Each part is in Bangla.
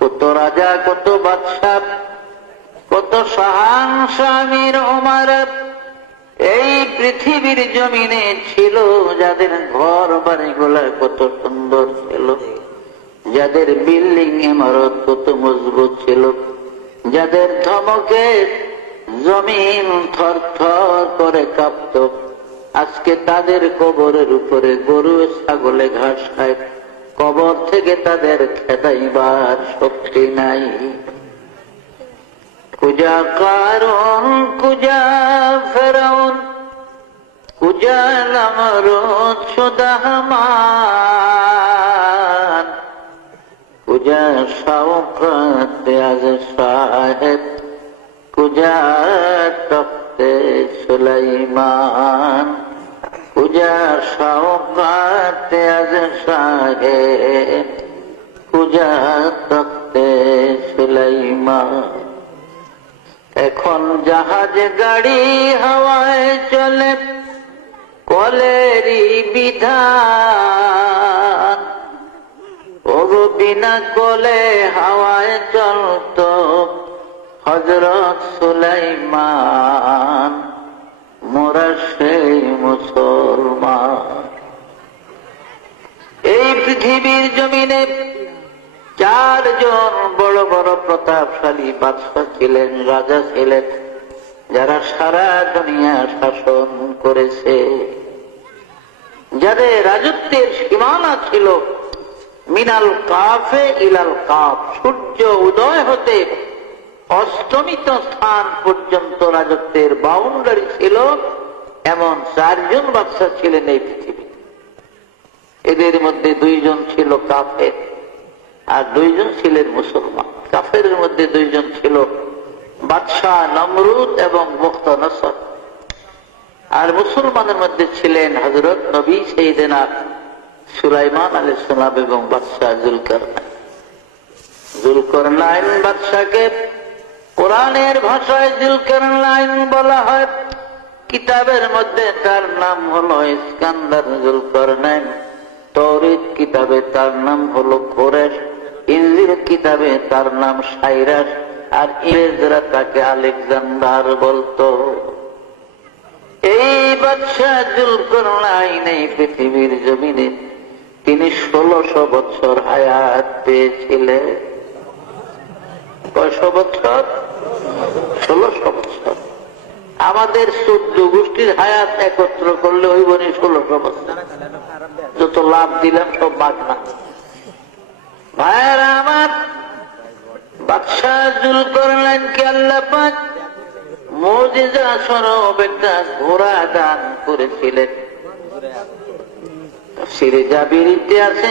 কত রাজা, কত বাদশাহ, কত শাহান স্বামীর ওমার এই পৃথিবীর জমিনে ছিল, যাদের ঘর বাড়িগুলা কত সুন্দর ছিল, যাদের বিল্ডিং ইমারত কত মজবুত ছিল, যাদের ধমকে জমিন থর থর করে কাঁপত। আজকে তাদের কবরের উপরে গরু, ছাগলে ঘাস খায়। কবর থেকে তাদের খেদাইবার শক্তি নাই। কুজা কারণ, কুজা ফেরাউন, কুজা লামরুদ সুদাহমান কুজা আজ সাহেব, কুজা তখতে সুলাইমান। কুজা শওকত আজ সাহেব কুজা তখতে সুলাইমান। এখন জাহাজ গাড়ি হাওয়ায় চলে, কলেরই বিধান। ওগো বিনা কলে হাওয়ায় চলত হজরত সুলাইমান। মোরা সেই মুসলমান। এই পৃথিবীর জমিনে চারজন বড় বড় প্রতাপশালী বাদশাহ ছিলেন, রাজা ছিলেন, যারা সারা দুনিয়া শাসন করেছে। যাদের রাজত্বের সীমানা ছিল মিনাল কাফে ইলাল কাফ, সূর্য উদয় হতে অষ্টমিত স্থান পর্যন্ত রাজত্বের বাউন্ডারি ছিল, এমন চারজন বাদশাহ ছিলেন এই পৃথিবীতে। এদের মধ্যে দুইজন ছিল কাফের, আর দুইজন ছিলেন মুসলমান। কাফের মধ্যে দুইজন ছিল বাদশাহ নমরুদ এবং মুক্ত নসর। আর মুসলমানের মধ্যে ছিলেন হজরত নবী সেইদিনা সুলাইমান আলী সালাম এবং বাদশাহ জুলকর জুলকর নাইন বাদশাকে কোরআনের ভাষায় জুলকর নাইন বলা হয়। কিতাবের মধ্যে তার নাম হলো ইস্কান্দার জুলকর নাইন তৌরিদ কিতাবে তার নাম হলো কোরেশ ইঞ্জিল কিতাবে তার নাম সাইরাস আর ইংরেজরা তাকে আলেকজান্ডার বলতো। এই বাদশাহ জুলকরনাইন এই পৃথিবীর জমিনে তিনি ষোলশো বছর হায়াত পেয়েছিলেন। কয়শো বছর? ষোলশো বছর আমাদের চোদ্দ গোষ্ঠীর হায়াত একত্র করলে ওই বনি ষোলশো বছর যত লাভ দিলাম, সব বাগনা ভাইয়েরা আমার, বাদশাহ জুল করলেন কি আল্লাহ পাক? মজিজা স্বরূপ একটা ঘোড়া দান করেছিলেন। সিরে জাবিরিতে আছে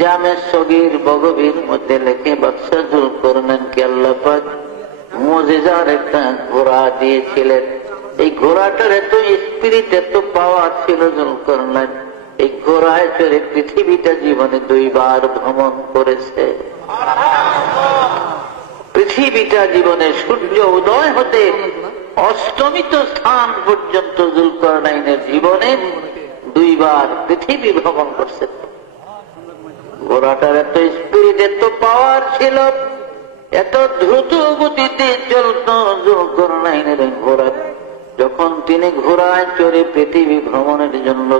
জামে সগির বগবীর মধ্যে লেখে, বাদশাহ জুল করলেন কি আল্লাহ পাক? মজিজার একটা ঘোড়া দিয়েছিলেন। এই ঘোড়াটার এত স্পিরিট এত পাওয়ার ছিল জুল করলেন এই ঘোড়ায় চড়ে পৃথিবীটা জীবনে দুইবার ভ্রমণ করেছে। পৃথিবীটা জীবনে সূর্য উদয় হতে অষ্টমিত স্থান পর্যন্ত জুলকরনাইনের জীবনে দুইবার পৃথিবী ভ্রমণ করছে। ঘোড়াটার এত স্পিরিট এত পাওয়ার ছিল। এত দ্রুত গতিতে চলত জুলকরনাইনের ঘোড়া। যখন তিনি ঘোড়ায় চড়ে পৃথিবী ভ্রমণের জন্য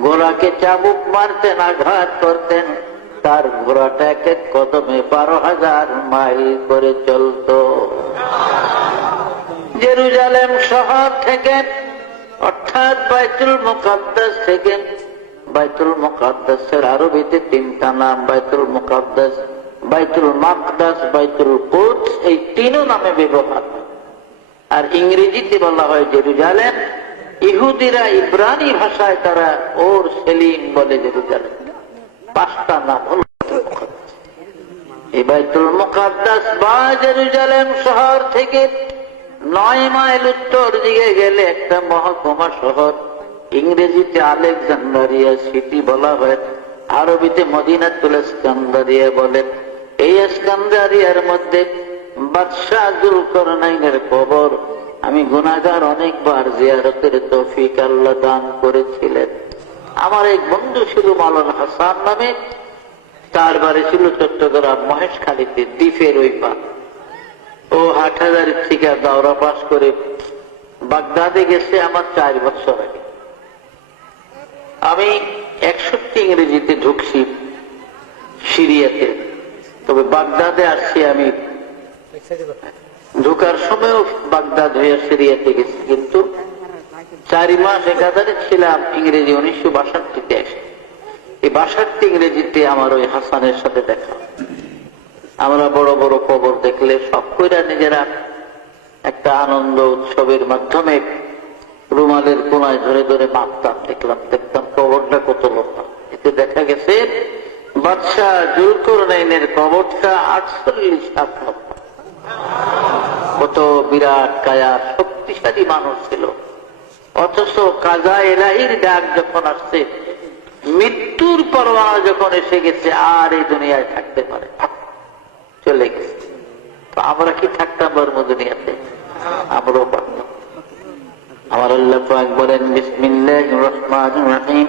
ঘোড়াকে চাবুক মারতেন, আঘাত করতেন, তার ঘোড়াটা এক এক কদমে বারো হাজার মাইল করে চলত। জেরুজালেম শহর থেকে, অর্থাৎ বাইতুল মুকাদ্দাস থেকে, বাইতুল মুকাদ্দাসের আরবিতে তিনটা নাম, বাইতুল মুকাদ্দাস বাইতুল মাকদাস, বাইতুল কোচ এই তিনও নামে ব্যবহার। আর ইংরেজিতে বলা হয় জেরুজালেম। ইহুদিরা ইব্রানি ভাষায় তারা ওর সেলিম বলে জেরুজালেম। পাঁচটা নাম হল এই বাইতুল মুকাদ্দাস বা জেরুজালেম শহর থেকে নয় মাইল উত্তর দিকে গেলে একটা মহকুমা শহর। ইংরেজিতে আলেকজান্ডারিয়া সিটি বলা হয়। আরবিতে মদিনাতুল ইস্কান্দারিয়া বলে। এই ইস্কান্দারিয়ার মধ্যে বাদশাহ জুলকরনাইনের কবর। আমি গুনাগার অনেকবার জিয়ারতের তৌফিক আল্লাহ দান করেছিলেন। আমার এক বন্ধু ছিল মালান হাসান নামে। তার বাড়ি ছিল চট্টগ্রাম মহেশখালীতে, দ্বীপের ওই পা ও হাটহাজারের থেকে দাওরা পাস করে বাগদাদে গেছে আমার চার বছর আগে। আমি একষট্টি ইংরেজিতে ঢুকছি সিরিয়াতে। তবে বাগদাদে আসছি আমি। ঢুকার সময়ও বাগদাদ হয়ে সিরিয়াতে গেছি, কিন্তু চারি মাস একাধারে ছিলাম ইংরেজি উনিশশো বাষট্টিতে এসে এই বাষট্টি ইংরেজিতে আমার ওই হাসানের সাথে দেখা। আমরা বড় বড় কবর দেখলে সব কইরা নিজেরা একটা আনন্দ উৎসবের মাধ্যমে রুমালের কোনায় ধরে ধরে মাপতাম, দেখলাম, দেখতাম কবরটা কত লম্বা এতে দেখা গেছে বাদশাহ জুলকুর নাইনের কবরটা আটচল্লিশ হাত কত বিরাট কায়া, শক্তিশালী মানুষ ছিল। অথচ কাজা এলাহির ডাক যখন আসছে, মৃত্যুর পরোয়ানা যখন এসে গেছে, আর এই দুনিয়ায় থাকতে পারে চলে গেছে। আমরা কি থাকতাম বর্ম দুনিয়াতে? আমরাও পারতাম। আমার আল্লাহ বলেন বিসমিল্লাহ রহমান রহিম।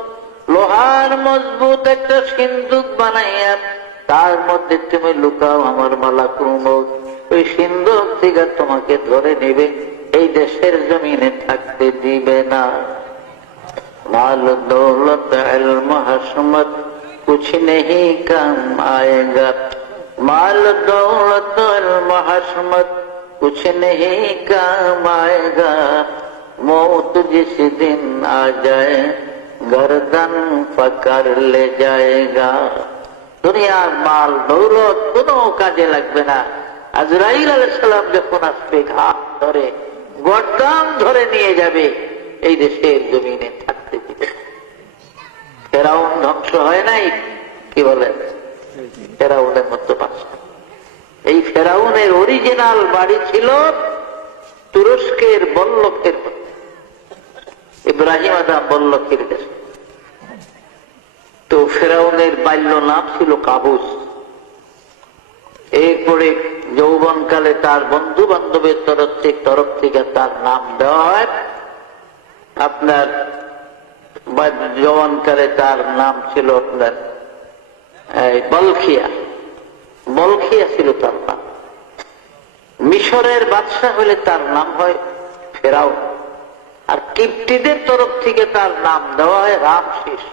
লোহার মজবুত একটা সিন্ধুক বানাইয়া তার মধ্যে তুমি লুকাও আমার মালা কুমুক ওই সিন্ধুক থেকে তোমাকে ধরে নেবে এই দেশের জমিনে থাকতে দিবে না माल दौलत इल्म हसमत कुछ नहीं काम आएगा माल दौलत इल्म हसमत कुछ नहीं काम आएगा मौत जिस दिन आ जाए गर्दन पकड़ ले जाएगा দুনিয়ার মাল দৌলত কোনো কাজে লাগবে না আজরাইল আলাইসাল্লাম যখন আসবে ঘাট ধরে গরদান ধরে নিয়ে যাবে এই দেশের জমিনে থাকতে দিবে না। ফেরাউন ধ্বংস হয় নাই কি বলেন ফেরাউনের মতো বাদশা এই ফেরাউনের অরিজিনাল বাড়ি ছিল তুরস্কের বল্লকের মধ্যে ইব্রাহিম আদাম বল্লকের দেশে? তো ফেরাউনের বাল্য নাম ছিল কাবুস। এরপরে যৌবনকালে তার বন্ধু বান্ধবের তরফ থেকে তরফ থেকে তার নাম দেওয়া হয়। আপনার যৌবনকালে তার নাম ছিল আপনার বলখিয়া। বলখিয়া ছিল তার নাম। মিশরের বাদশাহ হলে তার নাম হয় ফেরাও আর কিপ্টিদের তরফ থেকে তার নাম দেওয়া হয় রাম শেষ।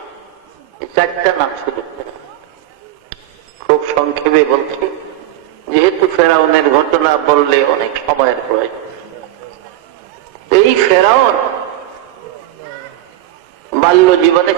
চারটা নাম শুধু। খুব সংক্ষেপে বলছি, যেহেতু ফেরাউনের ঘটনা বললে অনেক সময়ের প্রয়োজন। এই ফেরাউন বাল্য জীবনে